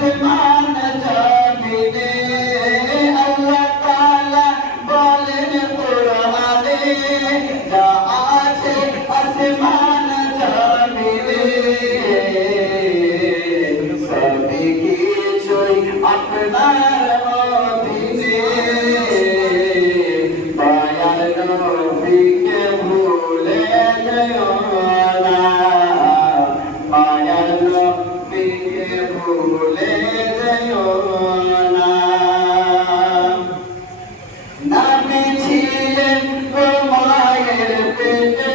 আসমান জমিনে আল্লাহ তাআলা বলেন কোরআনে যা আছে আসমান জমিনে সবই কিছুই আপনার অধীনে দয়ার নবীকে ভুলে যেও না মায়ার নবীকে ভুলে যেও না নবী ছিলেন মায়ের পেটে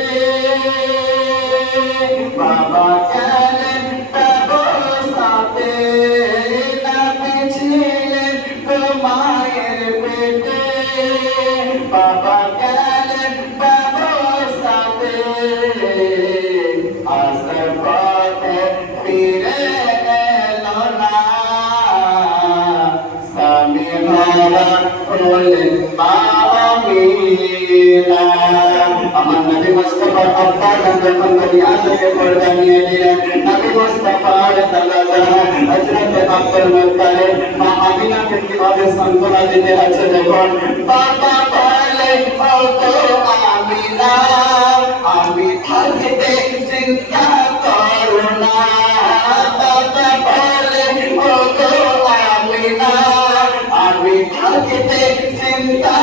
বাবা গেলেন ব্যবসাতে নবী ছিলেন মায়ের পেটে বাবা গেলেন ব্যবসাতে আসার পথে ফিরে এলো না স্বামী হারা হলেন মা আমিনা আমার নবী মুস্তাফার আব্বা যখন দুনিয়া থেকে পর্দা নিয়ে দিলেন নবী মুস্তাফার দাদা হযরত আব্দুল মুত্তালিব মা আমিনাকে কিভাবে সান্ত্বনা দিতে আছে দেখুন বাবা বলে ও তো আমিনা আমি থাকতে চিন্তা করো না বাবা বলে ও তো আমিনা আমি থাকতে চিন্তা